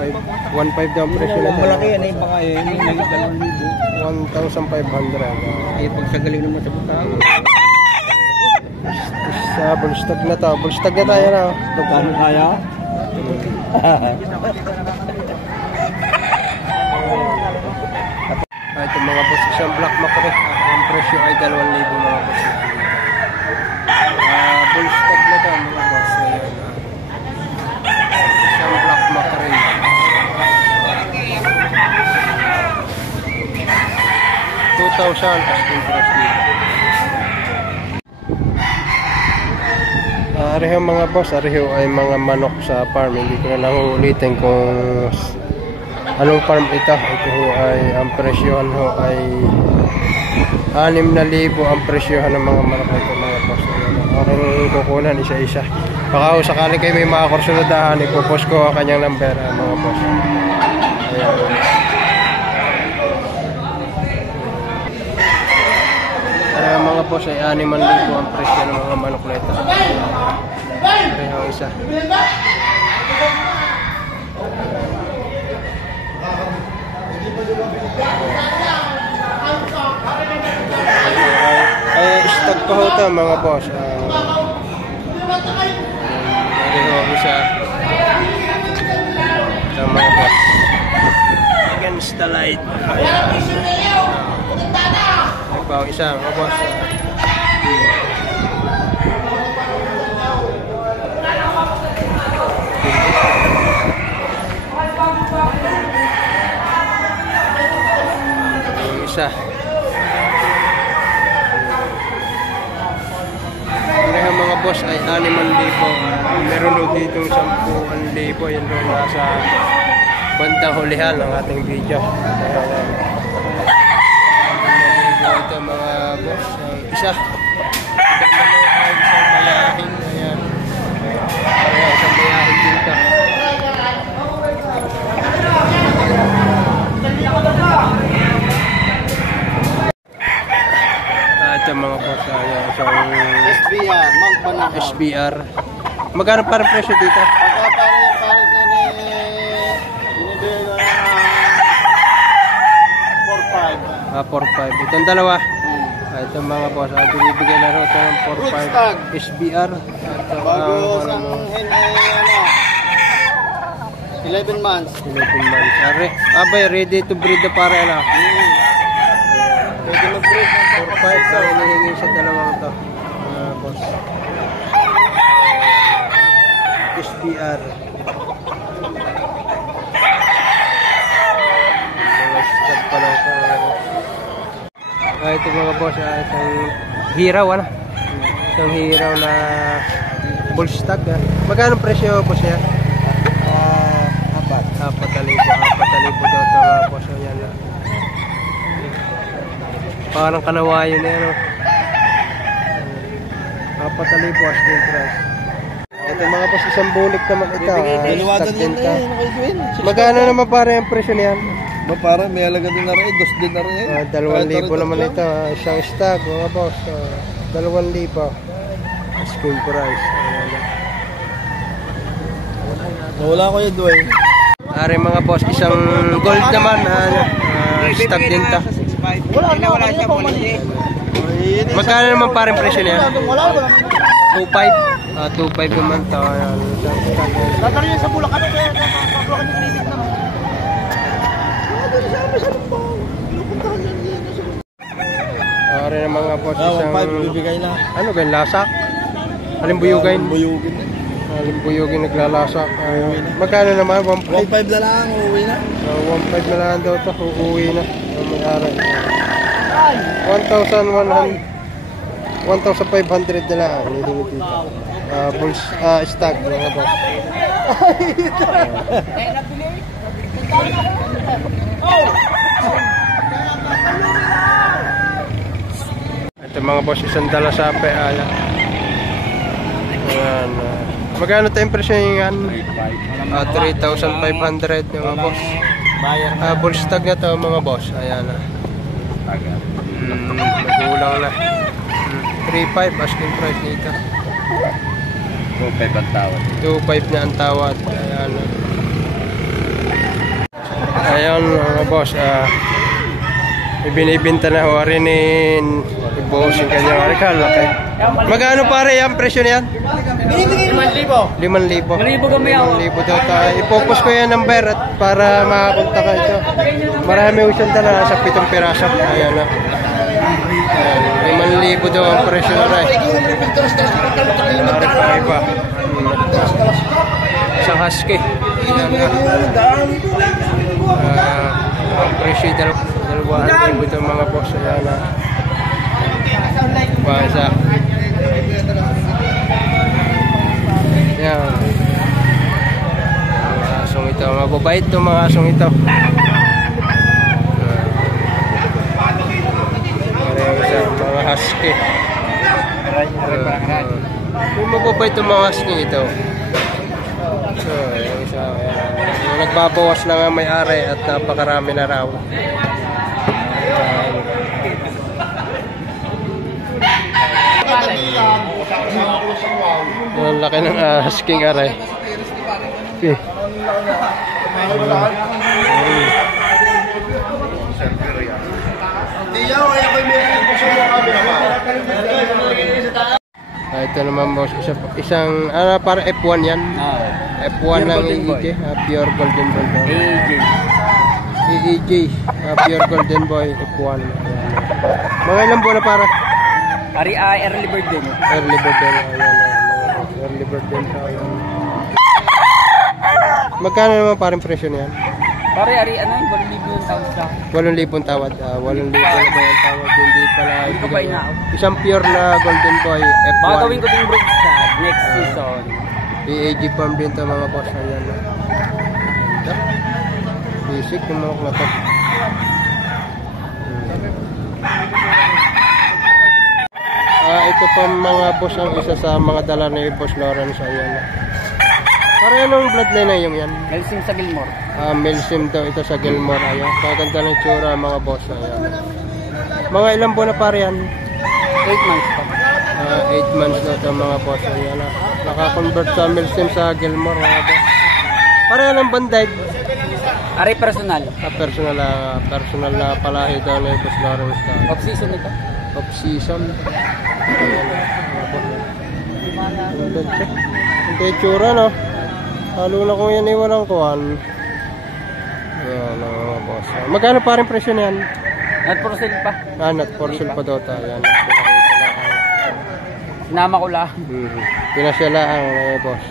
1.5 daw ang presyo na ito. Malaki yan eh, baka eh, 1,500. ay pagsagaling naman sa butang. Sa bullstag na to. Bullstag na tayo na. Kano kaya? Ito mga boss, isang black mackerel. Ang presyo ay 2,000 mga boss. Bullstag na to mga boss. Ayan. Isang black mackerel. 2,000 asking price dito. Areho mga boss, areho ay mga manok sa farm. Hindi ko na lang uulitin kung anong farm ito. Ito ay ang presyohan ho ay 6,000 ang presyohan ng mga manok ito mga boss. Aking kukunan isa-isa. Baka sakali kayo may mga kursunadahan, ipopost ko ang kanyang number mga boss. Ayan. Mga boss ay 6,000 ang presyo ng mga manok na ito. Ayan ang isa. Ay stock pa ho ito mga boss. Ayan ang isa. Ito mga boss. Against the light. Bawa isa mga boss. Yung isa. Pareha mga boss ay 6,000. Meron doon dito 10,000. Yan doon nasa bantang hulihan ng ating video. Ito mga boss, isa. Ito naman ay isang bayahin. Ayan. Ayan, isang bayahin dito. Ito mga boss, ayan. Isang SBR, magpanahon. SBR. Magkano parang presyo dito? Parang binibigay 4.5. Itong dalawa. Itong mga boss, binibigay na rin ito ng 4.5 SBR. bago ang hen ay 11 months. 11 months. Abay, ready to breed na para na. Pwede mag-breed ng 4.5 ang hinihingi sa dalawang ito. Boss. SBR. Stag pa lang ito. Ito mga boss, isang hiraw isang hiraw na bull stag. Magkano presyo po siya? 4,000 daw ito mga boss. Yan. Parang kanawayo na yan. 4,000 asking price. Ito mga boss, isang bulik naman ito. Dalawagan yan na yan. Magkano naman para yung presyo niyan? Para may alaga din na rin, 2 din na rin. 2,000 naman ito. Isang stag mga boss. 2,000 asking price. Wala ko yun doon. Ari mga boss, isang gold naman. Stag din ito. Wala siya po. Magkano naman parang presyo niya? Wala. 2.5. 2.5 naman ito. Latari niya sa Bulacan. Kaya Bulacan yung clinic naman. Ari na mga boss, isang 1.5 bibigay na. ano ganyan, lasak? Alimbuyugin? Buyugin na. Alimbuyugin naglalasak. Magkano naman? 1.5? 1.5 na lang, uuwi na. 1.5 na lang daw ito, uuwi na. May-ari. 1,500 na lang. Nilingit dito. Stag mga boss. Ito mga boss, isang dala sape. Ayan. Magkano tayong presyo yan? 3,500 mga boss. Bull stag na to mga boss. Ayan na. Magulang na. 3.5 asking price dito. 2.5 ang tawad. 2.5 na ang tawad. Ayan na. boss, ibinibinta na ho rin ibuhos yung kanyang arikal. Okay. Magkano pare yung presyo niyan? 5,000. 5,000 kami ako. 5,000 daw tayo. I-focus ko yung number at para makapunta ka ito. Marami ho siyang dala sa 7 piraso. Ayan na. 5,000 daw ang presyo na rin. Iba. Isang husky. Ayan na. Presyo 2,000 ito mga boss. Ayan na. Basa. Yan. Mga asong ito. Mababait itong mga asong ito. Mga husky. Mababait itong mga husky ito. So, yung isa. Yung nagbabawas lang ang may-ari at napakarami na raw. Ang laki ng husking aray. Okay. Ito naman boss, isang para F1 yan. F1 ng EEJ, pure golden boy. EEJ, pure golden boy F1. Mga ilang buwan na para? Ari early bird din. Early bird din. Early bird din. Magkano naman parang presyo niyan? Pare, ari, 8,000 yung tawad sa 8,000 tawad. 8,000 na yung tawad. Hindi pala ibigay. Isang pure na golden boy F1. Baka gawin ko din break sa next season. EAG farm din ito mga boss. Ayan na. Basic yung mga klato. Ito pa mga boss ang isa sa mga dala ni Boss Lawrence. Ayan na. Para anong bloodline na yung yan? Melsim sa Gilmore. Melsim daw ito sa Gilmore. Ayan. Kaganda ng tsura mga boss. Ayan. Mga ilang buwan na pare yan? 8 months pa. 8 months na ito mga boss. Ayan na. Nakakonvert sa Melsim sa Gilmore mga boss. Para anong bandide? Ari personal. Personal na palahi daw ni Boss Lawrence. Off season ito. Off season. Ayan na. Mga boss. Ito yung tsura no. Halo na kung yan iwan ang kuhan. Ayan mga boss. Magkano pa rin presyo na yan? Not for sale pa. Not for sale pa daw tayo. Ayan. Sinama ko lang. Pinasyalaan boss.